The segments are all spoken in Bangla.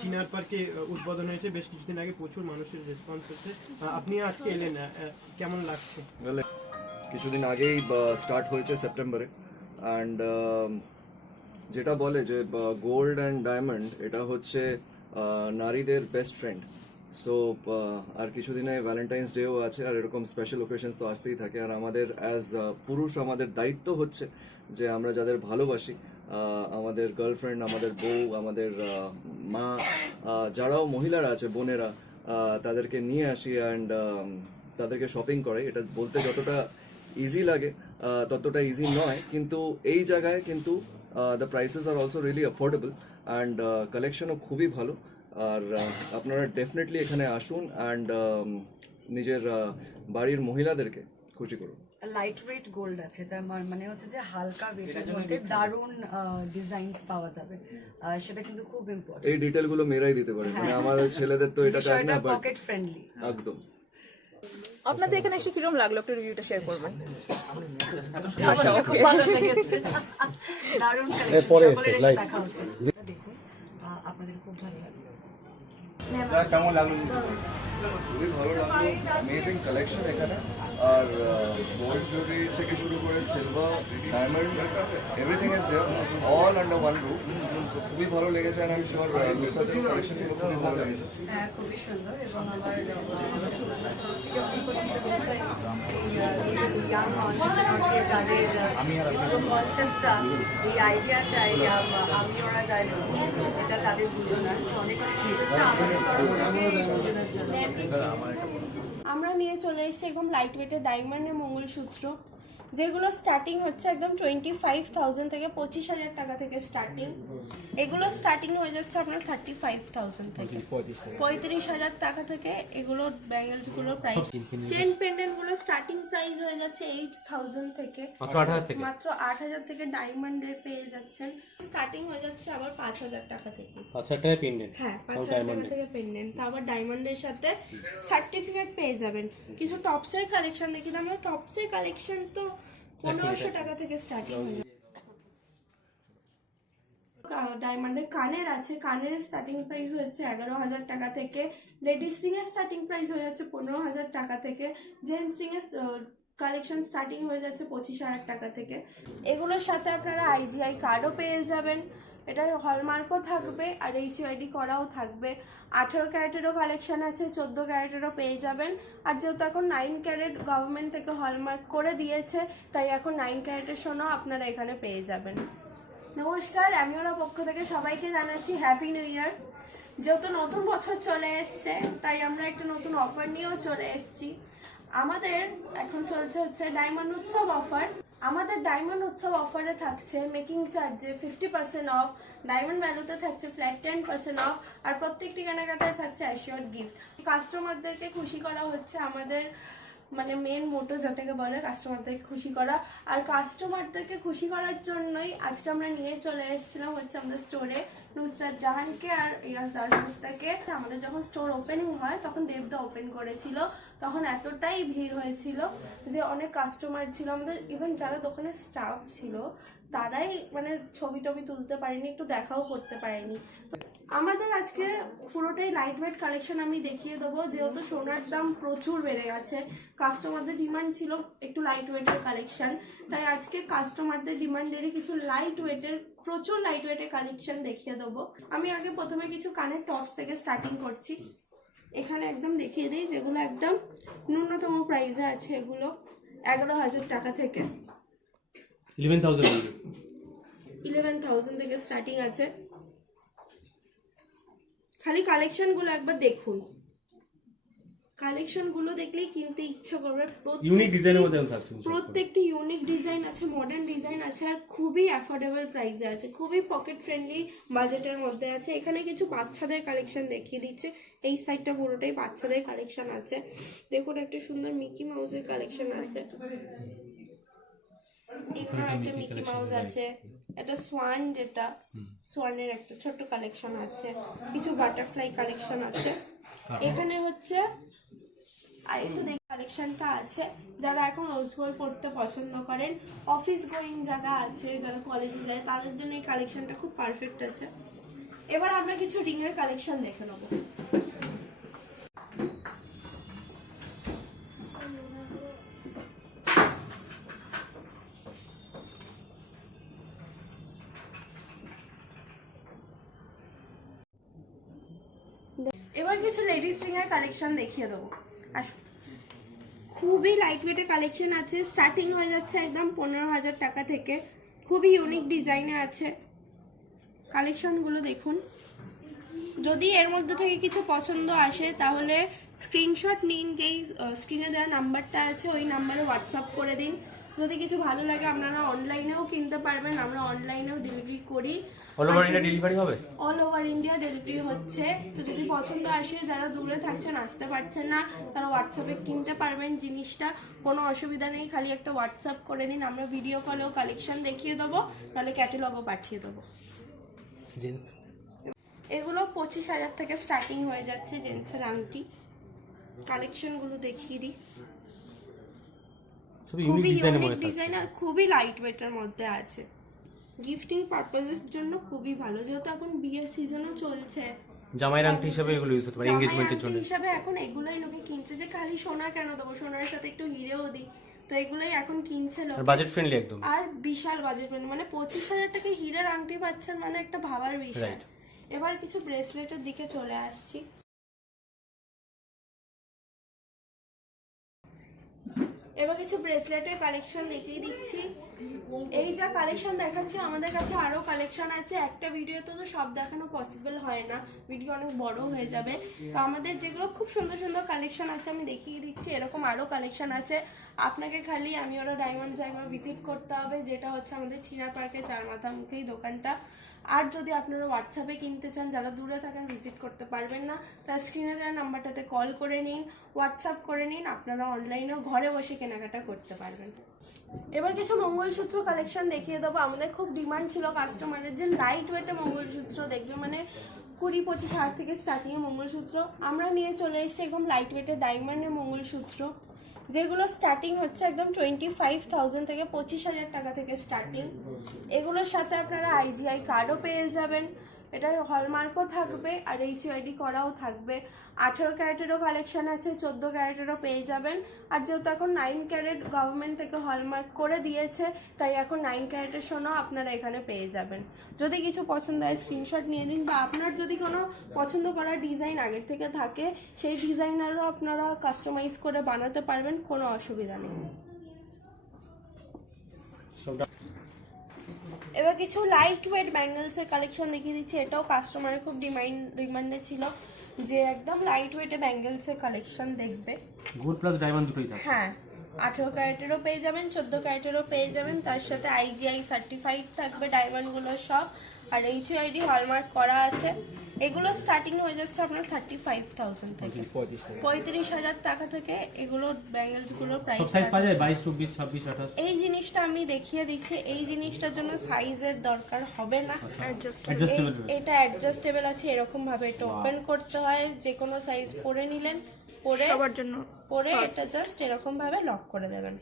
চিনার পার্কে উদ্বোধন হয়েছে বেশ কিছুদিন আগে, প্রচুর মানুষের রেসপন্স হচ্ছে, আপনি আজকে এলেন, কেমন লাগছে? কিছুদিন আগেই স্টার্ট হয়েছে সেপ্টেম্বরে, অ্যান্ড যেটা বলে যে গোল্ড অ্যান্ড ডায়মন্ড এটা হচ্ছে নারীদের বেস্ট ফ্রেন্ড। সো আর কিছুদিনে ভ্যালেন্টাইন্স ডেও আছে, আর এরকম স্পেশাল ওকেশনস তো আসতেই থাকে। আর আমাদের অ্যাজ পুরুষ আমাদের দায়িত্ব হচ্ছে যে আমরা যাদের ভালোবাসি, আমাদের গার্লফ্রেন্ড, আমাদের বউ, আমাদের মা, যারাও মহিলারা আছে, বোনেরা, তাদেরকে নিয়ে আসি অ্যান্ড তাদেরকে শপিং করে। এটা বলতে যতটা ইজি লাগে ততটা ইজি নয়, কিন্তু এই জায়গায় কিন্তু the prices are also really affordable and কালেকশনও খুবই ভালো। আর আপনারা ডেফিনেটলি এখানে আসুন অ্যান্ড নিজের বাড়ির মহিলাদেরকে খুশি করুন। লাইট ওয়েট গোল্ড আছে, তার মানে হচ্ছে যে হালকা ওয়েটের মধ্যে দারুণ ডিজাইনস পাওয়া যাবে, সেটা কিন্তু খুব ইম্পর্টেন্ট। এই ডিটেলগুলো মেয়েরাই দিতে পারে, মানে আমাদের ছেলেদের তো এটা চাই না, বাট পকেট ফ্রেন্ডলি একদম। আপনাদের এখানে এসে কিরকম লাগলো, একটু রিভিউটা শেয়ার করবেন। খুব ভালো লেগেছে, দারুণ কালেকশন, দেখা হচ্ছে। দেখুন আপনাদের খুব ভালো লাগলো। কেমন লাগলো? খুবই ভালো লাগলো, অ্যামেজিং কালেকশন এখানে। আর গোল্ড জুয়েলারি থেকে শুরু করে silver, diamond, everything is there, all under one roof. So খুবই ভালো লেগেছে, আর আমি শিওর লুসাদের কালেকশনগুলো খুবই ভালো লেগেছে। হ্যাঁ, খুবই সুন্দর। এবং আমার যাদের কনসেপ্টটা, এই আইডিয়াটা, আমি ওরা ডায়লগ, এটা তাদের বোঝানোর অনেক অনেক শুভেচ্ছা আমাদের তরফ থেকে বোঝানোর জন্য। আমরা নিয়ে চলে এসেছি একদম লাইট ওয়েটের ডায়মন্ডের মঙ্গলসূত্র, যেগুলো স্টার্টিং হচ্ছে একদম 25,000 থেকে 25,000 টাকা থেকে স্টার্টিং। এগুলো স্টার্টিং হয়ে যাচ্ছে আপনার 35,000 থেকে 35,000 টাকা থেকে। এগুলো ব্যাঙ্গেলসগুলো প্রাইস, চেন পেন্ডেন্টগুলো স্টার্টিং প্রাইস হয়ে যাচ্ছে 8,000 থেকে, মাত্র 8,000 থেকে ডায়মন্ডের পেয়ে যাচ্ছেন। স্টার্টিং হয়ে যাচ্ছে আবার 5,000 টাকা থেকে। 5,000 টাকা পেন্ডেন্ট? হ্যাঁ, 5,000 টাকা থেকে পেন্ডেন্ট। তারপর ডায়মন্ডের সাথে সার্টিফিকেট পেয়ে যাবেন। কিছু টপসের কালেকশন দেখি, আমরা টপসের কালেকশন তো 1500 টাকা থেকে স্টার্টিং হয়ে যায়। ডায়মন্ডের কানের আছে, কানের স্টার্টিং প্রাইস হচ্ছে 11,000 টাকা থেকে। লেডিস রিং এর স্টার্টিং প্রাইস হয়ে যাচ্ছে 15,000 টাকা থেকে। জেন্টস রিং এর কালেকশন স্টার্টিং হয়ে যাচ্ছে 25,000 টাকা থেকে। এগুলোর সাথে আপনারা IGI কার্ডও পেয়ে যাবেন, এটা হলমার্কও থাকবে আর HUID করাও থাকবে। 18 ক্যারেটেরও কালেকশন আছে, 14 ক্যারেটেরও পেয়ে যাবেন। আর যেহেতু এখন 9 ক্যারেট গভর্নমেন্ট থেকে হলমার্ক করে দিয়েছে, তাই এখন 9 ক্যারেটের সোনাও আপনারা এখানে পেয়ে যাবেন। নমস্কার, আমি ওরা পক্ষ থেকে সবাইকে জানাচ্ছি হ্যাপি নিউ ইয়ার। যেহেতু নতুন বছর চলে এসছে, তাই আমরা একটা নতুন অফার নিয়েও চলে এসেছি। আমাদের এখন চলছে হচ্ছে ডায়মন্ড উৎসব অফার। আমাদের ডায়মন্ড উৎসব অফারে থাকছে মেকিং চার্জে 50% অফ, ডায়মন্ড ভ্যালুতে থাকছে ফ্ল্যাট 10% অফ, আর প্রত্যেকটি কেনাকাটায় থাকছে অ্যাসিওর্ড গিফট। কাস্টমারদেরকে খুশি করা হচ্ছে আমাদের মানে মেন মোটো, যেটাকে বলে কাস্টমারদেরকে খুশি করা। আর কাস্টমারদেরকে খুশি করার জন্যই আজকে আমরা নিয়ে চলে এসেছিলাম হচ্ছে আমাদের স্টোরে নুসরাত জাহানকে আর ইয়াস দাসগুপ্তাকে। আমাদের যখন স্টোর ওপেনিং হয় তখন দেবদা ওপেন করেছিল, তখন এতটাই ভিড় হয়েছিল যে অনেক কাস্টমার ছিল, আমাদের ইভেন যারা দোকানের স্টাফ ছিল তারাই মানে ছবি টবি তুলতে পারেনি, একটু দেখাও করতে পারেনি। আমাদের আজকে পুরোটাই লাইট ওয়েট কালেকশন আমি দেখিয়ে দেবো, যেহেতু সোনার দাম প্রচুর বেড়ে গেছে, কাস্টমারদের ডিমান্ড ছিল একটু লাইট ওয়েটের কালেকশন, তাই আজকে কাস্টমারদের ডিমান্ডেরই কিছু লাইট ওয়েটের, প্রচুর লাইট ওয়েটের কালেকশন দেখিয়ে দেবো। আমি আগে প্রথমে কিছু কানের টপস থেকে স্টার্টিং করছি। এখানে একদম দেখিয়ে দিই, যেগুলো একদম ন্যূনতম প্রাইসে আছে, এগুলো 11,000 টাকা থেকে 11,000 থেকে স্টার্টিং আছে। খালি কালেকশনগুলো একবার দেখুন, কালেকশনগুলো দেখলেই কিনতে ইচ্ছা করবে। প্রত্যেকটি ইউনিক ডিজাইন আছে, মডার্ন ডিজাইন আছে, আর খুবই অ্যাফোর্ডেবল প্রাইসে আছে, খুবই পকেট ফ্রেন্ডলি বাজেটের মধ্যে আছে। এখানে কিছু বাচ্চাদের কালেকশন দেখিয়ে দিচ্ছে, এই সাইডটা পুরোটাই বাচ্চাদের কালেকশন আছে। দেখুন একটা সুন্দর মিকি মাউসের কালেকশন আছে, এখানে একটা মিকি মাউস আছে, একটা সোয়ান, যেটা সোয়ানের একটা ছোট্ট কালেকশন আছে, কিছু বাটারফ্লাই কালেকশন আছে। এখানে হচ্ছে আর একটু দেখি কালেকশনটা আছে, যারা এখন রোজ গোল্ড পড়তে পছন্দ করেন, অফিস গোয়িং যারা আছে, যারা কলেজে যায়, তাদের জন্য এই কালেকশনটা খুব পারফেক্ট আছে। এবার আমরা কিছু রিংয়ের কালেকশন দেখে নেবো। এবার কিছু লেডিস রিং এর কালেকশন দেখিয়ে দেবো। আসুন, খুবই লাইট ওয়েটের কালেকশন আছে, স্টার্টিং হয়ে যাচ্ছে একদম 15,000 টাকা থেকে। খুবই ইউনিক ডিজাইনে আছে, কালেকশনগুলো দেখুন। যদি এর মধ্যে থেকে কিছু পছন্দ আসে তাহলে স্ক্রিনশট নিন, যেই স্ক্রিনে দেওয়া নাম্বারটা আছে ওই নাম্বারে হোয়াটসঅ্যাপ করে দিন। যদি কিছু ভালো লাগে আপনারা অনলাইনেও কিনতে পারবেন, আমরা অনলাইনেও ডেলিভারি করি। অল ওভার ইন্ডিয়া ডেলিভারি হবে? অল ওভার ইন্ডিয়া ডেলিভারি হচ্ছে। তো যদি পছন্দ আসে, যারা দূরে থাকছেন আসতে পারছেন না, তারা হোয়াটসঅ্যাপে কিনতে পারবেন জিনিসটা, কোনো অসুবিধা নেই। খালি একটা হোয়াটসঅ্যাপ করে দিন, আমরা ভিডিও কলেও কালেকশন দেখিয়ে দেবো, নাহলে ক্যাটালগও পাঠিয়ে দেবো। জিন্স এগুলো 25,000 থেকে স্টার্টিং হয়ে যাচ্ছে জেন্টসের আংটি। কালেকশনগুলো দেখিয়ে দিই, খুবই ইউনিক ডিজাইন আর খুবই লাইট ওয়েটের মধ্যে আছে। গিফটিং পারপাসের জন্য খুবই ভালো, যেহেতু এখন বিয়ের সিজনও চলছে। জামাইয়ের আংটি হিসেবে এগুলো ইউজ হতে পারে, এনগেজমেন্টের জন্য হিসাবে এখন এগুলোই লোকে কিনছে, যে খালি সোনা কেন দেবো, সোনার সাথে একটু হিরেও দিই, তো এগুলোই এখন কিনছে লোক। বাজেট ফ্রেন্ডলি একদম, আর বিশাল বাজেট ফ্রেন্ডলি, মানে 25,000 টাকায় হীরের আংটি পাচ্ছেন, মানে একটা ভাবার বিষয়। এবার কিছু ব্রেসলেটের দিকে চলে আসছি। এবার কিছু ব্রেসলেটের কালেকশন দেখিয়ে দিচ্ছি। এই যা কালেকশন দেখাচ্ছি, আমাদের কাছে আরো কালেকশন আছে। একটা ভিডিওতে তো সব দেখানো পসিবল হয় না, ভিডিও অনেক বড় হয়ে যাবে। তো আমাদের যেগুলো খুব সুন্দর সুন্দর কালেকশন আছে আমি দেখিয়ে দিচ্ছি। এরকম আরো কালেকশন আছে, আপনাকে খালি আমি ওরা ডায়মন্ডস একবার ভিজিট করতে হবে, যেটা হচ্ছে আমাদের চিনা পার্কে চারমাথা মুখেই দোকানটা। আর যদি আপনারা হোয়াটসঅ্যাপে কিনতে চান, যারা দূরে থাকেন ভিজিট করতে পারবেন না, তার স্ক্রিনে দেওয়া নাম্বারটাতে কল করে নিন, হোয়াটসঅ্যাপ করে নিন, আপনারা অনলাইনেও ঘরে বসে কেনাকাটা করতে পারবেন। এবার কিছু মঙ্গলসূত্র কালেকশন দেখিয়ে দেবো। আমাদের খুব ডিমান্ড ছিল কাস্টমারের যে লাইট ওয়েটে মঙ্গলসূত্র দেখবে, মানে 20-25 থেকে স্টার্টিংয়ে মঙ্গলসূত্র। আমরা নিয়ে চলে এসেছি একদম লাইট ওয়েটের ডায়মন্ডের মঙ্গলসূত্র, যেগুলো স্টার্টিং হচ্ছে একদম 25,000 থেকে 25,000 টাকা থেকে স্টার্টিং। এগুলোর সাথে আপনারা IGI কার্ডও পেয়ে যাবেন, এটার হলমার্কও থাকবে আর HUID করাও থাকবে। 18 ক্যারেটেরও কালেকশন আছে, 14 ক্যারেটেরও পেয়ে যাবেন। আর যেহেতু এখন 9 ক্যারেট গভর্নমেন্ট থেকে হলমার্ক করে দিয়েছে, তাই এখন 9 ক্যারেটের সোনাও আপনারা এখানে পেয়ে যাবেন। যদি কিছু পছন্দ হয় স্ক্রিনশট নিয়ে নিন, বা আপনার যদি কোনো পছন্দ করা ডিজাইন আগের থেকে থাকে, সেই ডিজাইনারও আপনারা কাস্টমাইজ করে বানাতে পারবেন, কোনো অসুবিধা নেই। এবার কিছু লাইট ওয়েট ব্যাঙ্গেলসের কালেকশন দেখিয়ে দিচ্ছি। এটাও কাস্টমারের খুব ডিমান্ডে ছিল যে একদম লাইট ওয়েটে ব্যাঙ্গেলসের কালেকশন দেখবে। গোল্ড প্লাস ডায়মন্ড দুটোই থাকে। হ্যাঁ, 18 ক্যারেটেরও পেয়ে যাবেন, 14 ক্যারেটেরও পেয়ে যাবেন। তার সাথে IGI সার্টিফাইড থাকবে ডায়মন্ডগুলো সব, আর HUID হলমার্ক করা আছে। এগুলো স্টার্টিং হয়ে যাচ্ছে আপনার 35,000 থেকে, 35,000 টাকা থেকে এগুলো ব্যাঙ্গেলসগুলোর প্রাইস। সব সাইজ পাওয়া যায়, 22, 24, 26, 28। এই জিনিসটা আমি দেখিয়ে দিচ্ছি, এই জিনিসটার জন্য সাইজের দরকার হবে না, এটা অ্যাডজাস্টেবল আছে। এরকম ভাবে এটা ওপেন করতে হয়, যে কোনো সাইজ পরে নিলেন, পরে সবার জন্য পরে এটা জাস্ট এরকম ভাবে লক করে দেবেন।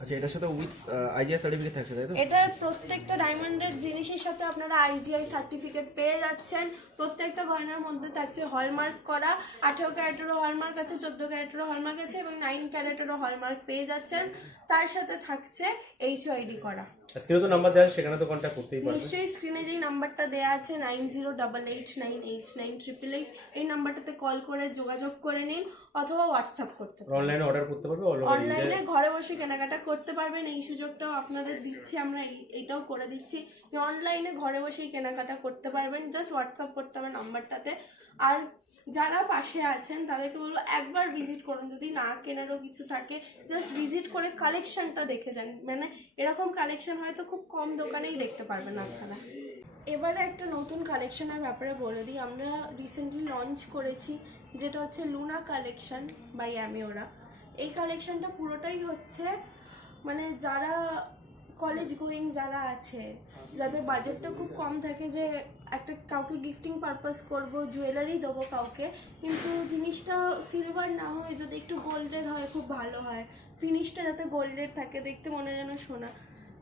আচ্ছা, এটার সাথে উইথ IGI সার্টিফিকেট থাকছে, তাই তো? এটার প্রত্যেকটা ডায়মন্ডের জিনিসের সাথে আপনারা IGI সার্টিফিকেট পেয়ে যাচ্ছেন। প্রত্যেকটা গয়নার মধ্যে থাকছে হলমার্ক করা, 18 ক্যারেটেরও হলমার্ক আছে, 14 ক্যারেটেরও হলমার্ক আছে এবং 9 ক্যারেটেরও হলমার্ক পেয়ে যাচ্ছেন। তার সাথে থাকছে HUID করা। স্ক্রিনে তো নাম্বার দেওয়া আছে, সেখানে তো কন্ট্যাক্ট করতেই পারবেন। নিশ্চয়ই স্ক্রিনে যেই নাম্বারটা দেওয়া আছে 9088989888, এই নাম্বারটাতে কল করে যোগাযোগ করে নিন, অথবা হোয়াটসঅ্যাপ করতে পারেন। অনলাইনে অর্ডার করতে পারবে, অনলাইনে ঘরে বসে কেনাকাটা করতে পারবেন। এই সুযোগটাও আপনাদের দিচ্ছি আমরা, এইটাও করে দিচ্ছি যে অনলাইনে ঘরে বসেই কেনাকাটা করতে পারবেন। জাস্ট হোয়াটসঅ্যাপ করতে হবে নাম্বারটাতে। আর যারা পাশে আছেন তাদেরকে বলবো একবার ভিজিট করুন, যদি না কেনারও কিছু থাকে জাস্ট ভিজিট করে কালেকশনটা দেখে যান, মানে এরকম কালেকশন হয়তো খুব কম দোকানেই দেখতে পারবেন আপনারা। এবারে একটা নতুন কালেকশনের ব্যাপারে বলে দিই, আমরা রিসেন্টলি লঞ্চ করেছি, যেটা হচ্ছে লুনা কালেকশন বাই অ্যামিওরা। এই কালেকশনটা পুরোটাই হচ্ছে মানে যারা কলেজ গোয়িং যারা আছে, যাদের বাজেটটা খুব কম থাকে, যে একটা কাউকে গিফটিং পারপাস করব, জুয়েলারি দেবো কাউকে, কিন্তু জিনিসটা সিলভার না হয়ে যদি একটু গোল্ডের হয় খুব ভালো হয়, ফিনিশটা যাতে গোল্ডের থাকে, দেখতে মনে যেন সোনা।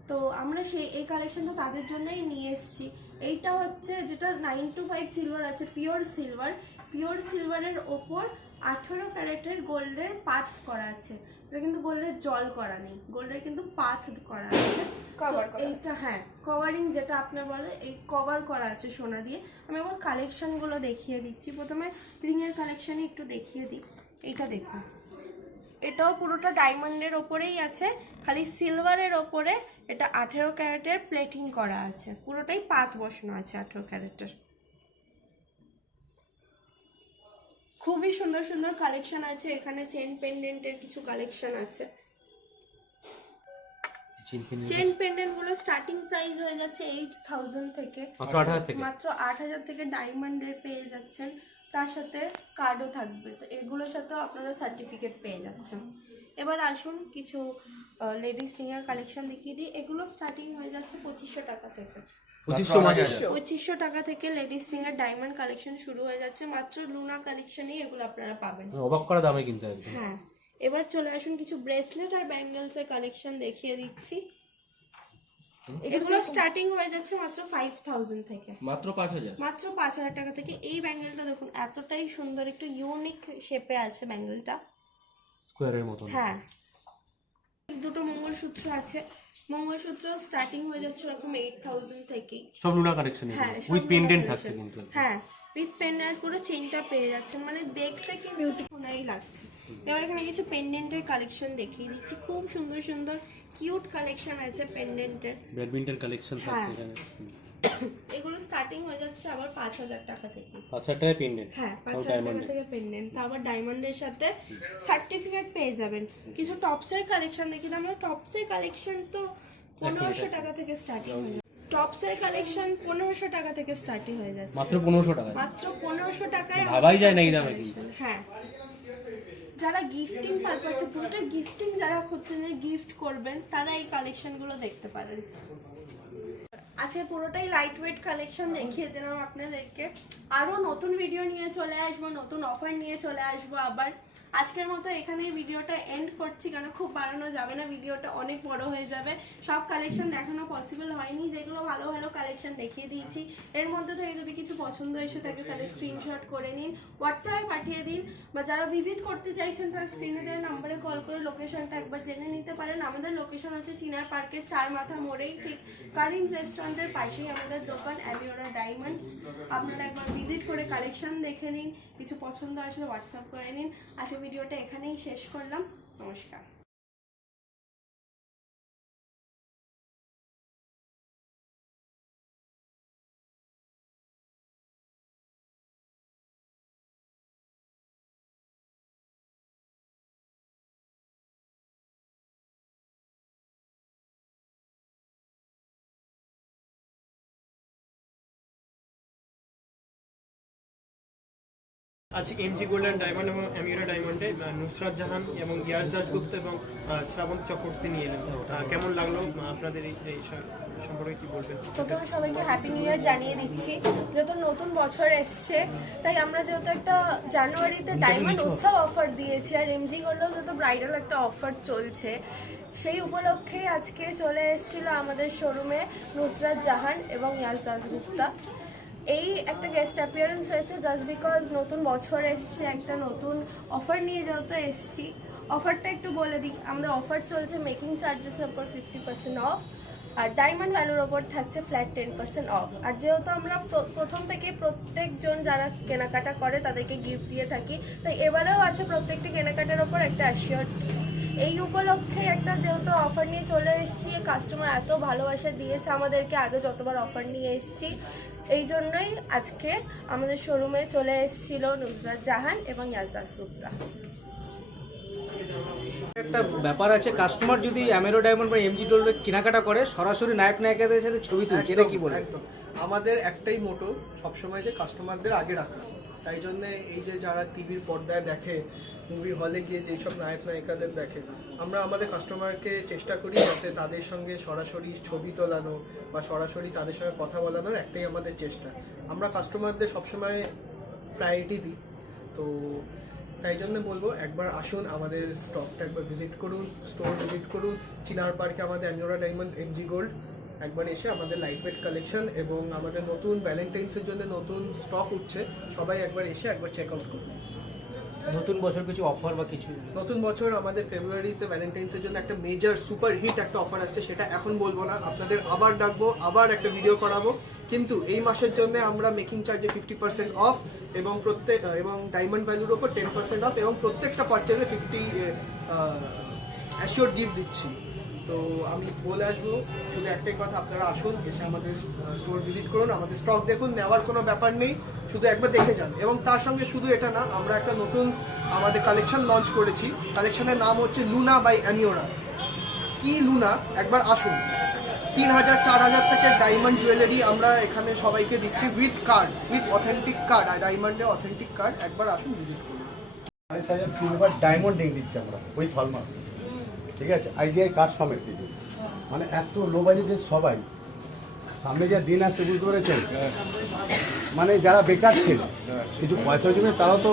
তো আমরা এই কালেকশনটা তাদের জন্যই নিয়ে এসেছি। এইটা হচ্ছে যেটা 925 সিলভার আছে, পিওর সিলভারের ওপর 18 ক্যারেটের গোল্ডের পাথ করা আছে। এটা কিন্তু গোল্ডের জল করা নেই, গোল্ডের কিন্তু পাথ করা আছে। Cover তো করা এইটা হ্যাঁ কভারিং যেটা আপনার বলে, এই কভার করা আছে সোনা দিয়ে। আমি আমার কালেকশনগুলো দেখিয়ে দিচ্ছি। প্রথমে রিংয়ের কালেকশনই একটু দেখিয়ে দিই। এইটা দেখুন, এটাও পুরোটা ডায়মন্ডের ওপরেই আছে, খালি সিলভারের ওপরে এটা 18 ক্যারেটের প্লেটিং করা আছে, পুরোটাই পাত বসানো আছে 18 ক্যারেটের। খুবই সুন্দর সুন্দর কালেকশন আছে এখানে। চেন পেন্ডেন্টের কিছু কালেকশন আছে। চেন পেন্ডেন্ট গুলো স্টার্টিং প্রাইস হয়ে যাচ্ছে 8000 থেকে, মাত্র 8000 থেকে। মাত্র 8000 থেকে ডায়মন্ডের পেয়ে যাচ্ছেন, তার সাথে কার্ডও থাকবে। তো এগুলোর সাথেও আপনারা সার্টিফিকেট পেয়ে যাচ্ছেন। এবার আসুন কিছু লেডিস রিংয়ের কালেকশন দেখিয়ে দিই। এগুলো স্টার্টিং হয়ে যাচ্ছে 2500 টাকা থেকে। 2500 টাকা থেকে লেডিস রিংয়ের ডায়মন্ড কালেকশন শুরু হয়ে যাচ্ছে। মাত্র লুনা কালেকশনেই এগুলো আপনারা পাবেন। অবাক করা দামে কিন্তু একদম। হ্যাঁ, এবার চলে আসুন কিছু ব্রেসলেট আর ব্যাঙ্গেলস এর কালেকশন দেখিয়ে দিচ্ছি। এগুলো স্টার্টিং হয়ে যাচ্ছে মাত্র 5000 থেকে, মাত্র 5000। মাত্র 5000 টাকা থেকে। এই ব্যাঙ্গেলটা দেখুন, এতটাই সুন্দর, একটু ইউনিক শেপে আছে ব্যাঙ্গেলটা, স্কোয়ারের মতন। হ্যাঁ। দুটো মঙ্গলসূত্র আছে, মঙ্গলসূত্র স্টার্টিং হয়ে যাচ্ছে এরকম 8000 থেকে। সব লুনা কালেকশন, হ্যাঁ, উইথ পেন্ডেন্ট থাকছে কিন্তু। হ্যাঁ, উইথ পেন্ডেন্ট পুরো চেনটা পেয়ে যাচ্ছেন, মানে দেখতে কি মিউজিকফুলই লাগছে। এবার এখানে কিছু পেন্ডেন্টের কালেকশন দেখিয়ে দিচ্ছি। খুব সুন্দর সুন্দর কিউট কালেকশন আছে পেন্ডেন্টের। ব্যাডমিন্টন কালেকশন থাকছে এখানে। এগুলো স্টার্টিং হয়ে যাচ্ছে আবার 5000 টাকা থেকে। 5000 টাকা পেন্ডেন্ট। হ্যাঁ, 5000 টাকা থেকে পেন্ডেন্ট, তারপর ডায়মন্ডের সাথে সার্টিফিকেট পেয়ে যাবেন। কিছু টপসের কালেকশন দেখি। আমরা টপসের কালেকশন তো 1500 টাকা থেকে স্টার্টিং হয়ে যায়। টপসের কালেকশন 1500 টাকা থেকে স্টার্টিং হয়ে যাচ্ছে। মাত্র 1500 টাকা। মাত্র 1500 টাকায় ভাবাই যায় না এই দামে কিন্তু। হ্যাঁ, যারা গিফটিং পারপাসে, পুরোটা গিফটিং যারা খুঁজছেন যে গিফট করবেন, তারা এই কালেকশনগুলো দেখতে পারেন। আজকে পুরোটাই লাইট ওয়েট কালেকশন দেখিয়ে দিলাম আপনাদেরকে। আরও নতুন ভিডিও নিয়ে চলে আসবো, নতুন অফার নিয়ে চলে আসবো আবার। আজকের মতো এখানেই ভিডিওটা এন্ড করছি, কারণ খুব বাড়ানো যাবে না, ভিডিওটা অনেক বড় হয়ে যাবে। সব কালেকশন দেখানো পসিবল হয়নি, যেগুলো ভালো ভালো কালেকশন দেখিয়ে দিয়েছি। এর মধ্যে থেকে যদি কিছু পছন্দ এসে থাকে তাহলে স্ক্রিনশট করে নিন, হোয়াটসঅ্যাপে পাঠিয়ে দিন, বা যারা ভিজিট করতে চাইছেন তারা স্ক্রিনে দেওয়া নাম্বারে কল করে লোকেশনটা একবার জেনে নিতে পারেন। আমাদের লোকেশন হচ্ছে চিনার পার্কের 4 মাথা মোড়েই, ঠিক কারিমস রেস্টুরেন্টের পাশেই আমাদের দোকান অ্যামিওরা ডায়মন্ডস। আপনারা একবার ভিজিট করে কালেকশন দেখে নিন, কিছু পছন্দ আসলে হোয়াটসঅ্যাপ করে নিন। আজকে ভিডিওটা এখানেই শেষ করলাম। নমস্কার। আজকে এমজি গোল্ড অ্যান্ড ডায়মন্ড এবং অ্যামিরা ডায়মন্ডে নুসরাত জাহান এবং ইয়াস দাশগুপ্ত এবং শ্রাবণ চক্রবর্তী নিয়ে এলেন। কেমন লাগলো আপনাদের এই সম্পর্কে কি বলবেন? প্রথমে সবাইকে হ্যাপি নিউ ইয়ার জানিয়ে দিচ্ছি। যেহেতু নতুন বছর এসছে, তাই আমরা যেহেতু একটা জানুয়ারিতে ডায়মন্ড উৎসব অফার দিয়েছি, আর এমজি গোল্ডেও যেহেতু ব্রাইডাল একটা অফার চলছে, সেই উপলক্ষে আজকে চলে এসেছিল আমাদের শোরুমে নুসরাত জাহান এবং ইয়াস দাশগুপ্তা। এই একটা গেস্ট অ্যাপিয়ারেন্স হয়েছে জাস্ট বিকজ নতুন বছর এসছে, একটা নতুন অফার নিয়ে যেহেতু এসছি। অফারটা একটু বলে দিই, আমাদের অফার চলছে মেকিং চার্জেসের উপর 50% অফ, আর ডায়মন্ড ভ্যালুর ওপর থাকছে ফ্ল্যাট 10% অফ। আর যেহেতু আমরা প্রথম থেকে প্রত্যেকজন যারা কেনাকাটা করে তাদেরকে গিফট দিয়ে থাকি, তাই এবারেও আছে প্রত্যেকটি কেনাকাটার ওপর একটা অ্যাসিওর্ড গিফট। এই উপলক্ষে একটা যেহেতু অফার নিয়ে চলে এসেছি, কাস্টমার এত ভালোবাসা দিয়েছে আমাদেরকে, আগে যতবার অফার নিয়ে এসেছি, এই জন্যই আজকে আমাদের শোরুমে চলে এসেছিল নুসরাত জাহান এবং ইয়াস দাশগুপ্তা। একটা ব্যাপার আছে, কাস্টমার যদি অ্যামেরো ডায়মন্ড বা এমজি গোল্ড কেনাকাটা করে, সরাসরি নায়ক নায়িকাদের সাথে ছবি তুলছে, এটা কি বলে? একদম আমাদের একটাই মোটো সবসময় যে কাস্টমারদের আগে রাখা। তাই জন্যে এই যে যারা টিভির পর্দায় দেখে, মুভি হলে গিয়ে যেসব নায়ক নায়িকাদের দেখে, আমরা আমাদের কাস্টমারকে চেষ্টা করি যাতে তাদের সঙ্গে সরাসরি ছবি তোলানো বা সরাসরি তাদের সঙ্গে কথা বলানোর একটাই আমাদের চেষ্টা। আমরা কাস্টমারদের সবসময় প্রায়োরিটি দিই। তো তাই জন্য বলবো একবার আসুন, আমাদের স্টকটা একবার ভিজিট করুন, স্টোর ভিজিট করুন। চিনার পার্কে আমাদের অ্যামিওরা ডায়মন্ডস এমজি গোল্ড, একবার এসে আমাদের লাইট ওয়েট কালেকশন এবং আমাদের নতুন ভ্যালেন্টাইন্সের জন্য নতুন স্টক উঠছে, সবাই একবার এসে একবার চেক আউট করুন। নতুন বছর কিছু অফার বা কিছু? নতুন বছর আমাদের ফেব্রুয়ারিতে ভ্যালেন্টাইন্সের জন্য একটা মেজর সুপার হিট একটা অফার আসছে, সেটা এখন বলবো না, আপনাদের আবার ডাকবো, আবার একটা ভিডিও করাবো। কিন্তু এই মাসের জন্য আমরা মেকিং চার্জে 50% অফ এবং ডায়মন্ড ভ্যালুর ওপর 10% অফ এবং প্রত্যেকটা পারচেজে 50 অ্যাসিওর গিফট দিচ্ছি। তো আমি বলে আসবো শুধু একটাই কথা, আপনারা আসুন, এসে আমাদের স্টোর ভিজিট করুন, আমাদের স্টক দেখুন, নেওয়ার কোনো ব্যাপার নেই, শুধু একবার দেখে যান। এবং তার সঙ্গে শুধু এটা না, আমরা একটা নতুন আমাদের কালেকশন লঞ্চ করেছি, কালেকশনের নাম হচ্ছে লুনা বাই অ্যামিওরা। কি লুনা, একবার আসুন। 3000 4000 থেকে ডায়মন্ড জুয়েলারি আমরা এখানে সবাইকে দিচ্ছি with card, with authentic card, আর ডায়মন্ডে অথেন্টিক কার্ড। একবার আসুন, ভিজিট করুন। সিলভার ডায়মন্ড রিং দিচ্ছে আমরা ওই হলমার্ক, ঠিক আছে, আইজিআই কার্ড সমেত দিদি। মানে এত লো বাজেটের সবাই, সামনে যা দিন আসছে বুঝতে পেরেছেন, মানে যারা বেকার ছিল কিছু পয়সা জন্য তারাও তো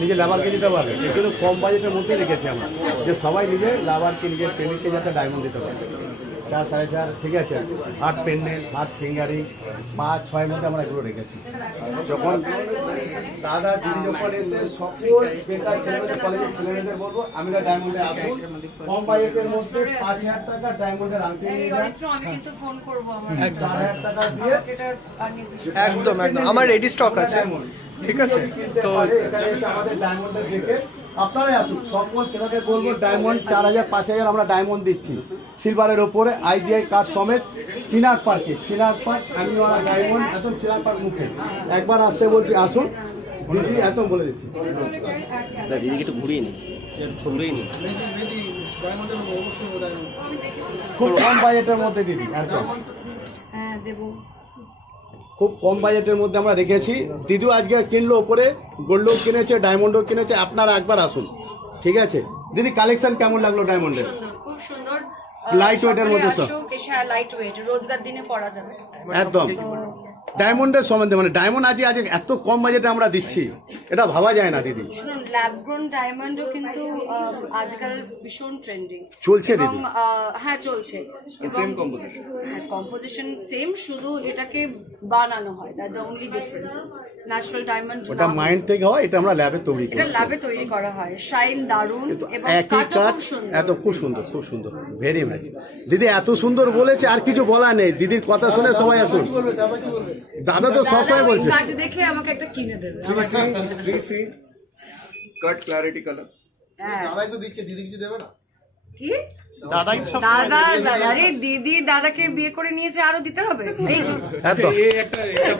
নিজের লাভারকে দিতে পারবে, এই জন্য কম বাজেটের মধ্যে রেখেছি আমরা, যে সবাই নিজের লাভারকে নিজের প্রেমিককে যাতে ডায়মন্ড দিতে পারবে। 4 4.5, ঠিক আছে, 8 পেন্ডেন্ট, 8 ফিঙ্গারিং, 5 6 মধ্যে আমরা এগুলো রেখেছি। যখন দাদা দিদি যখন এসে সকল বেকার ছেলেমেয়েদের, কলেজের ছেলেমেয়েদের বলবো আমরা ডায়মন্ডে আসুন, কম বাজেটের মধ্যে 5000 টাকা ডায়মন্ডের আংটি নিয়ে যান, আমি কিন্তু ফোন করবো আমার 4000 টাকা দিয়ে এটা আর নির্দিষ্ট একদম একদম আমার রেডি স্টক আছে, ঠিক আছে। তো এখানে এসে আমাদের ডায়মন্ডের দেখে আপনারাই আসুন, সকল ক্রেতাদের বলবো ডায়মন্ড 4000 5000 আমরা ডায়মন্ড দিচ্ছি সিলভারের ওপরে আইজিআই কার্ড সমেত। চিনার পার্কে, চিনার পার্ক অ্যামিওরা ডায়মন্ড, একদম চিনার পার্ক মুখে একবার আসতে বলছি, আসুন দিদি, একদম বলে দিচ্ছি। দিদিকে একটু ঘুরিয়ে নি, ঘুরিয়ে নি। খুব কম বাজেটের মধ্যে দিদি, একদম হ্যাঁ দেবো। খুব কম বাজেটের মধ্যে আমরা রেখেছি। দিদিও আজকে কিনলো ওপরে, গোল্ডও কিনেছে, ডায়মন্ডও কিনেছে, আপনারা একবার আসুন, ঠিক আছে। দিদি কালেকশন কেমন লাগলো ডায়মন্ডের? সুন্দর, খুব সুন্দর। লাইট ওয়েটের মধ্যে সব, লাইট ওয়েট, রোজগার দিনে পরা যাবে। একদম। ডায়মন্ডের সম্বন্ধে, মানে ডায়মন্ড আজ এত কম বাজেটে আমরা দিচ্ছি, এটা ভাবা যায় না দিদি। শুনুন, ল্যাব গ্রোন ডায়মন্ডও কিন্তু আজকাল ভীষণ ট্রেন্ডিং চলছে এবং দিদি। হ্যাঁ চলছে, সেম কম্পোজিশন, হ্যাঁ কম্পোজিশন সেম, শুধু এটাকে বানানো হয়, that the only differences. Natural diamond ওটা মাইন্ড থেকে হয়, এটা আমরা ল্যাবে তৈরি করি, এটা ল্যাবে তৈরি করা হয়, শাইন দারুন এবং একই কাটও কাজ, খুব সুন্দর। এত খুব সুন্দর, খুব সুন্দর, ভেরি নাইস। দিদি এত সুন্দর বলেছে, আর কিছু বলা নেই, দিদির কথা শুনে সবাই আসুন। দাদা তো সবসময় দাদা ওই বলছে কাজ দেখে আমাকে একটা কিনে দেবে। 3C কাট ক্লারিটি কালার। হ্যাঁ দাদাই তো দিচ্ছে, দিদি কিছু দেবে না? কি দাদাই সব দাদা, আরে দিদি দাদাকে বিয়ে করে নিয়েছে, আরো দিতে হবে এই একদম। একটা